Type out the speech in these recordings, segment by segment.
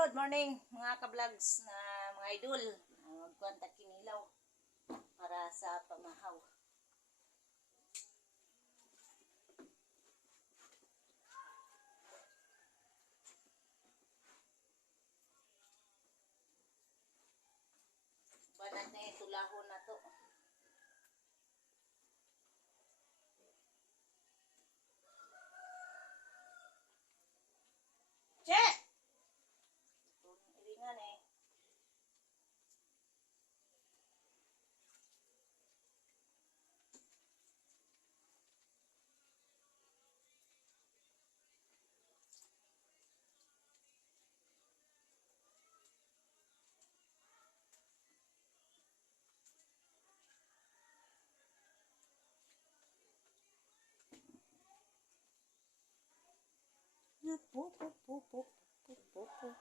Good morning mga ka-vlogs na mga idol. Magkontak kinilaw para sa pamahaw. Banat na itulahon na to. Che! Iringan eh.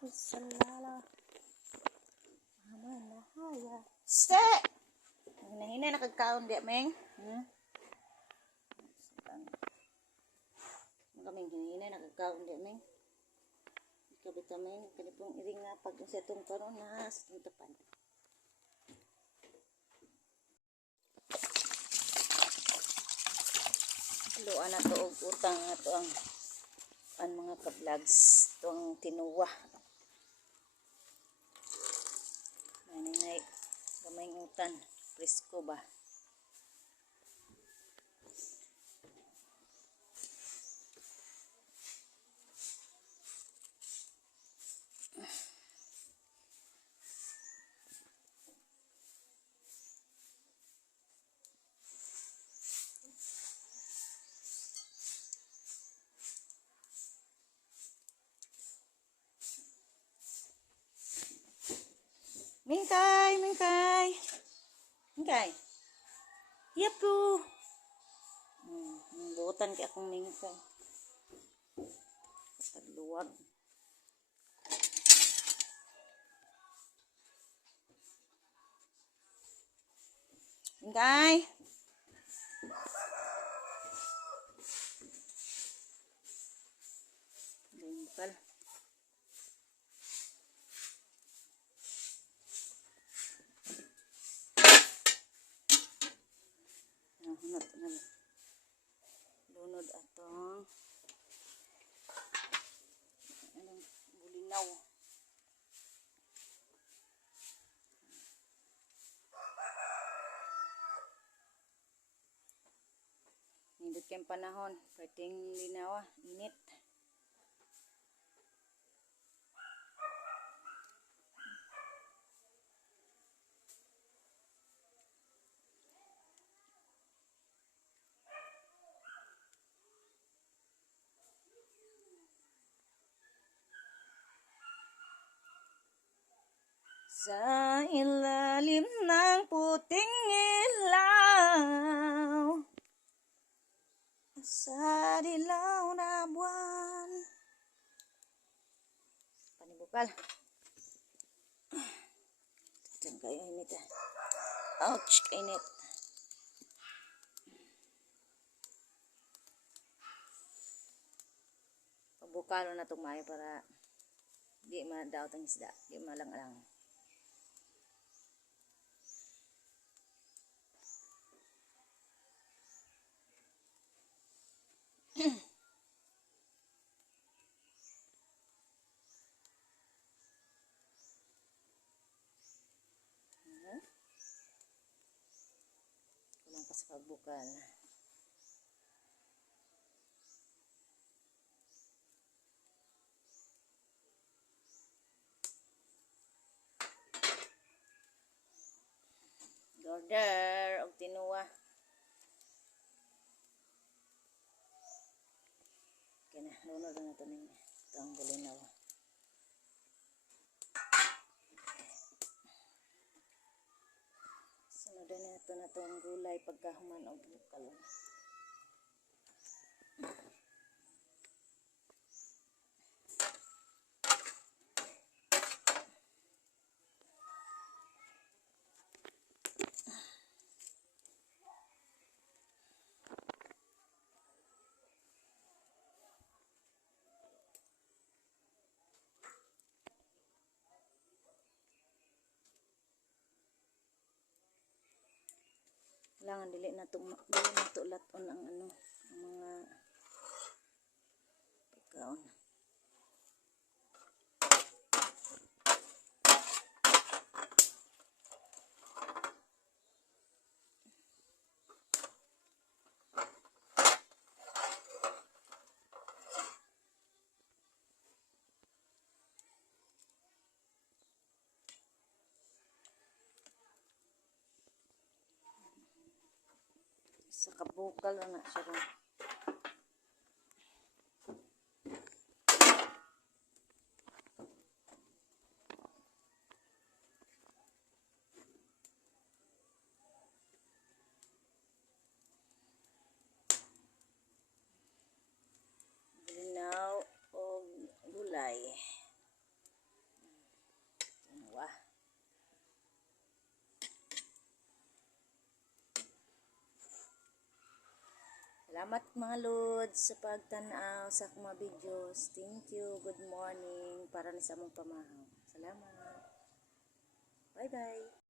Salala. Mama na haya. Ste! Hinahinay nakagkaon di meng. Kaming hinahinay nakagkaon di meng. Kabita meng kanipong iring nga pag sa itong karon na sa itong tapan. Luan na to og utang na to ang mga ka-vlogs. Ito ang tinuwa. Maninay gamay utan. Presko ba? Mingkay, mingkay. Mingkay. Yapu. Buotan kay akong mingkay. Tagluwag. Mingkay. Bingkal. Lunod atong anong bulinaw. Nindot kayong panahon, pwedeng linawa, init. Sa ilalim ng puting ilaw, sa dilaw na buwan. Panibukal. Diyan kayo init ah. Ouch, init. Pabukalo na itong mayo para di madaot ang isda, di malang-alang. Kulang pa sa pagbukal. Order og tinuwa. Okay na, lunod na ito ng itong bulinaw. Sunod na ito na itong gulay pagkahuman o bukal. Kailangan dili na to laton ang ano, ang mga pagkaon. Sa kabukal na siya ron. Linaw o gulay. Wah. Salamat mga lods sa pagtanaw sa akong mga videos. Thank you. Good morning. Para ni sa among pamahaw. Salamat. Bye-bye.